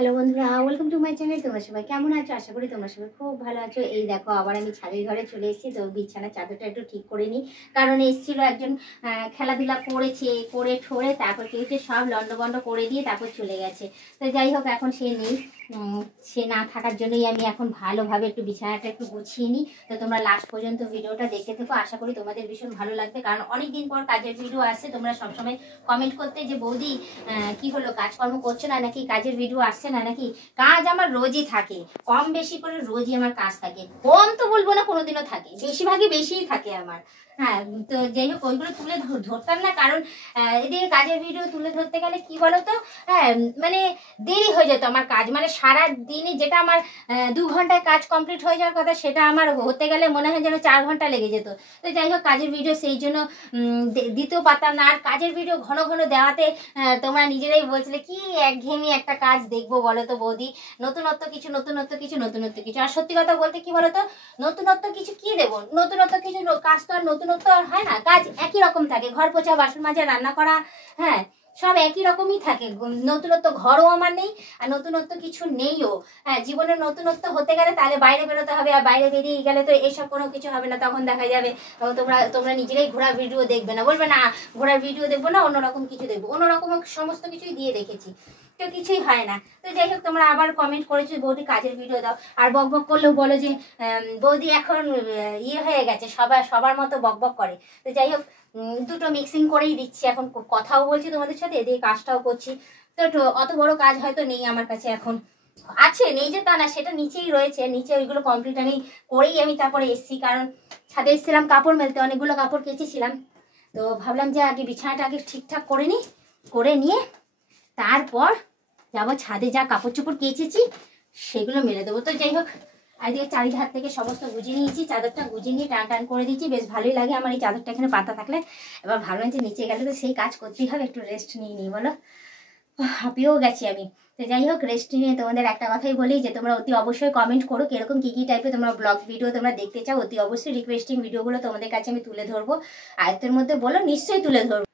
Hello বন্ধুরা, welcome to my channel. তোমরা সবাই কেমন আছো? আশা করি তোমরা সবাই খুব ভালো আছো। এই দেখো, আবার আমি ছাদের ঘরে চলে এসেছি। তো বিছানার চাদরটা একটু ঠিক করে নিই, কারণ এসেছিল একজন খেলাধুলা করে ঠোরে তারপর কেউ সব লন্ডভন্ড করে দিয়ে তারপর চলে গেছে। তো যাই হোক, এখন সে নেই। সে না থাকার জন্যই আমি এখন ভালোভাবে একটু বিছানাটা একটু গুছিয়ে নিই। তো তোমরা লাস্ট পর্যন্ত ভিডিওটা দেখতে থেকো, আশা করি তোমাদের ভীষণ ভালো লাগবে। কারণ অনেকদিন পর কাজের ভিডিও আসছে। তোমরা সবসময় কমেন্ট করতে যে বৌদি কি হলো, কাজকর্ম করছো না নাকি, কাজের ভিডিও আসছে না নাকি। কাজ আমার রোজই থাকে, কম বেশি করে রোজই আমার কাজ থাকে। কম তো বলবো না, কোনোদিনও থাকে, বেশিরভাগই বেশিই থাকে আমার। হ্যাঁ, তো যাই হোক, ওইগুলো তুলে ধরতাম না, কারণ এদিকে কাজের ভিডিও তুলে ধরতে গেলে কি বলতো, হ্যাঁ মানে দেরি হয়ে যেত আমার কাজ। মানে সারা দিনে যেটা আমার 2 ঘন্টায় কাজ কমপ্লিট হয়ে যাওয়ার কথা, সেটা আমার হতে গেলে মনে হয় যেন 4 ঘন্টা লেগে যেত। তো যাই হোক, কাজের ভিডিও সেই জন্য দিতেও পারতাম না। আর কাজের ভিডিও ঘন ঘন দেওয়াতে তোমরা নিজেরাই বলছিলে কি একঘেয়েমি একটা কাজ দেখবো বলো তো বৌদি, নতুনত্ব কিছু নতুনত্ব কিছু নতুনত্ব কিছু। আর সত্যি কথা বলতে কি বলতো, নতুনত্ব কিছু কি দেবো, নতুনত্ব কিছু কাজ তো আর নতুনত্ব আর হয় না। কাজ একই রকম থাকে, ঘর পোছা, বাসন মাজা, রান্না করা, হ্যাঁ সব একই রকমই থাকে। নতুনত্ব ঘরও আমার নেই, আর নতুনত্ব কিছু নেইও। হ্যাঁ, জীবনের নতুনত্ব হতে গেলে তাহলে বাইরে বেরোতে হবে, আর বাইরে বেরিয়ে গেলে তো এসব কোনো কিছু হবে না। তখন দেখা যাবে তোমরা নিজেরাই ঘোরার ভিডিও দেখবে না, বলবে না ঘোরার ভিডিও দেখবো না, অন্যরকম কিছু দেখবো। অন্যরকম সমস্ত কিছুই দিয়ে দেখেছি, তো কিছুই হয় না। তো যাই হোক, তোমরা আবার কমেন্ট করেছো বৌদি কাজের ভিডিও দাও, আর বক বক করলেও বলো যে বৌদি এখন ইয়ে হয়ে গেছে, সবার মতো বক বক করে। তো যাই হোক, দুটো মিক্সিং করেই দিচ্ছি। এখন কথাও বলছি তোমাদের সাথে, এদিকে কাজটাও করছি। তো অত বড় কাজ হয়তো নেই আমার কাছে এখন, আছে, নেই যে তা না, সেটা নিচেই রয়েছে। নিচে ওইগুলো কমপ্লিট আমি করেই আমি তারপরে এসছি, কারণ ছাদে এসেছিলাম কাপড় মেলতে, অনেকগুলো কাপড় কেচেছিলাম। তো ভাবলাম যে আগে বিছানাটা আগে ঠিকঠাক করে নিই, করে নিয়ে তারপর যাবো ছাদে, যা কাপড় চোপড় কেচেছি সেগুলো মেলে দেবো। তো যাই হোক, আজকে চারিধার থেকে সমস্ত গুজিয়ে নিয়েছি, চাদরটা গুজিয়ে নিয়ে টান টান করে দিচ্ছি। বেশ ভালোই লাগে আমার এই চাদরটা এখানে পাতা থাকলে। এবার ভাবলাম যে নিচে গেলে তো সেই কাজ করতেই হবে, একটু রেস্ট নিয়ে নিই, বলো হাঁপিয়েও গেছি আমি। তো যাই হোক, রেস্ট নিয়ে তোমাদের একটা কথাই বলি যে তোমরা অতি অবশ্যই কমেন্ট করো কিরকম কি টাইপের তোমরা ব্লগ ভিডিও তোমরা দেখতে চাও। অতি অবশ্যই রিকোয়েস্টিং ভিডিওগুলো তোমাদের কাছে আমি তুলে ধরবো, আয়ত্তের মধ্যে বলো, নিশ্চয়ই তুলে ধরবো।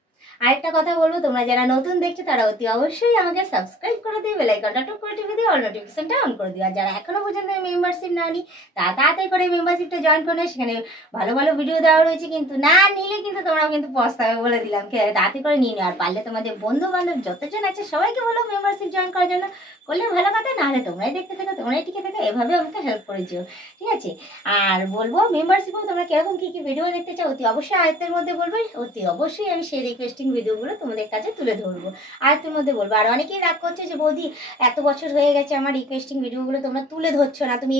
আরেকটা কথা বলবো, তোমরা যারা নতুন দেখছো তারা অতি অবশ্যই আমাকে সাবস্ক্রাইব করে দিয়ে বেল আইকনটা টুক করে টিপে দিয়ে অল নোটিফিকেশনটা অন করে দিও। আর যারা এখনো পর্যন্ত মেম্বারশিপ না নি, তাড়াতাড়ি করে মেম্বারশিপটা জয়েন করে, সেখানে ভালো ভালো ভিডিও দেওয়া রয়েছে। কিন্তু না নিলে কিন্তু তোমরাও কিন্তু পস্তাবে, বলে দিলাম। তাড়াতাড়ি করে নিয়ে নিও। আর পারলে তোমাদের বন্ধু বান্ধব যতজন আছে সবাইকে বলো মেম্বারশিপ জয়েন করার জন্য, করলে ভালো কথা। না হলে তোমরাই দেখতে থাকো, তোমরাই টিকে থাকো, এভাবে আমাকে হেল্প করেছো, ঠিক আছে। আর বলবো মেম্বারশিপও তোমরা কিরকম কি ভিডিও দেখতে চাও অতি অবশ্যই আয়ত্তের মধ্যে বলবে, অতি অবশ্যই আমি সেই রিকোয়েস্টিং ভিডিওগুলো তোমাদের কাছে তুলে ধরবো, আয়ত্তের মধ্যে বলবো। আর অনেকেই রাগ করছে যে বৌদি এত বছর হয়ে গেছে আমার রিকোয়েস্টিং ভিডিওগুলো তোমরা তুলে ধরছো না, তুমি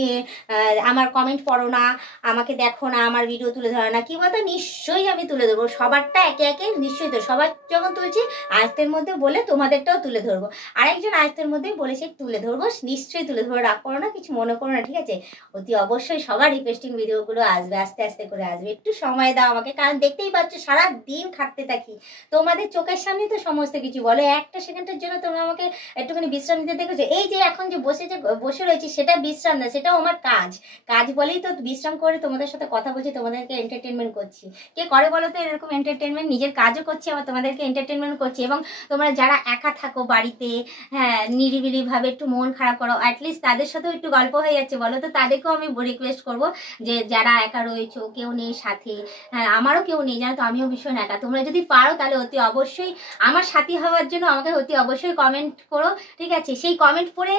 আমার কমেন্ট পড়ো না, আমাকে দেখো না, আমার ভিডিও তুলে ধরো না। কি বলতো, নিশ্চয়ই আমি তুলে ধরবো সবারটা একে একে, নিশ্চয়ই। তো সবার যখন তুলছি আয়ত্তের মধ্যে বলে তোমাদেরটাও তুলে ধরবো। আরেকজন আয়ত্তের মধ্যেই বলেছে তুলে ধরবো, নিশ্চয়ই তুলে ধরবো, রাগ করো না, কিছু মনে করো না, ঠিক আছে। অতি অবশ্যই সবার রিকোয়েস্টিং ভিডিওগুলো আসবে, আস্তে আস্তে করে আসবে। একটু সময় দাও আমাকে, কারণ দেখতেই পাচ্ছ সারা দিন খাটতে থাকি, তোমাদের চোখের সামনে তো সমস্ত কিছু। বলো একটা সেকেন্ডের জন্য তোমরা আমাকে একটুখানি বিশ্রাম নিতে দেখেছো? এই যে এখন যে বসে রয়েছি, সেটা বিশ্রাম না, সেটাও আমার কাজ। কাজ বলেই তো বিশ্রাম করে তোমাদের সাথে কথা বলছি, তোমাদেরকে এন্টারটেনমেন্ট করছি। কে করে বলো তো এরকম এন্টারটেনমেন্ট? নিজের কাজও করছি, আবার তোমাদেরকে এন্টারটেনমেন্ট করছি। এবং তোমরা যারা একা থাকো বাড়িতে, হ্যাঁ নিরিবিলি ভাবে একটু মন খারাপ করো, অ্যাটলিস্ট তাদের সাথেও একটু গল্প হয়ে যাচ্ছে, বলো তো। তাদেরকেও আমি রিকোয়েস্ট করবো যে যারা একা রয়েছো, কেউ নেই সাথে, হ্যাঁ আমারও কেউ নেই, জানো তো, আমিও ভীষণ একা। তোমরা যদি পারো তাহলে অতি অবশ্যই আমার সাথী হওয়ার জন্য আমাকে অতি অবশ্যই কমেন্ট করো, ঠিক আছে। সেই কমেন্ট পড়ে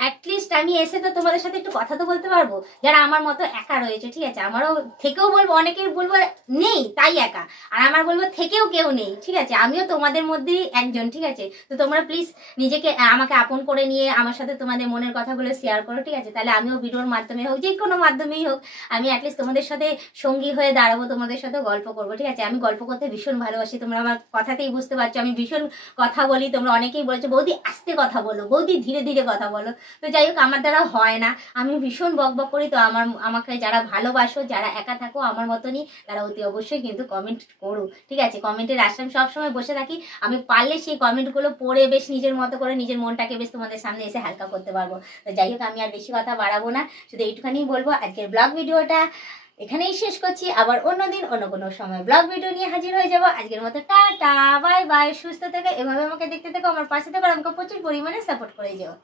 অ্যাটলিস্ট আমি এসে তো তোমাদের সাথে একটু কথা তো বলতে পারবো, যারা আমার মতো একা রয়েছে, ঠিক আছে। আমারও থেকেও বলবো, অনেকের বলবো নেই তাই একা, আর আমার বলবো থেকেও কেউ নেই, ঠিক আছে। আমিও তোমাদের মধ্যেই একজন, ঠিক আছে। তো তোমরা প্লিজ নিজেকে আমাকে আপন করে নিয়ে আমার সাথে তোমাদের মনের কথাগুলো শেয়ার করো, ঠিক আছে। তাহলে আমিও ভিডিওর মাধ্যমে হোক, যে কোনো মাধ্যমেই হোক, আমি অ্যাটলিস্ট তোমাদের সাথে সঙ্গী হয়ে দাঁড়াবো, তোমাদের সাথে গল্প করবো, ঠিক আছে। আমি গল্প করতে ভীষণ ভালোবাসি, তোমরা আমার কথাতেই বুঝতে পারছো আমি ভীষণ কথা বলি। তোমরা অনেকেই বলেছো বৌদি আস্তে কথা বলো, বৌদি ধীরে ধীরে কথা বলো। তো যাই হোক, আমার দ্বারা হয় না, আমি ভীষণ বক বক করি। তো আমাকে যারা ভালোবাসো, যারা একা থাকো আমার মতনই, তারা অতি অবশ্যই কিন্তু কমেন্ট করো, ঠিক আছে। কমেন্টের আশ্রম সবসময় বসে থাকি, আমি পারলে সেই কমেন্টগুলো পড়ে বেশ নিজের মতো করে নিজের মনটাকে বেশ তোমাদের সামনে এসে হালকা করতে পারবো। তো যাই হোক, আমি আর বেশি কথা বাড়াবো না, শুধু এইটুখানি বলবো আজকের ব্লগ ভিডিওটা এখানেই শেষ করছি। আবার অন্যদিন অন্য কোনো সময় ব্লগ ভিডিও নিয়ে হাজির হয়ে যাবো। আজকের মতো টাটা, বাই বাই, সুস্থ থেকো, এভাবে আমাকে দেখতে থেকো, আমার পাশে থেকো, আমাকে প্রচুর পরিমাণে সাপোর্ট করে যাও।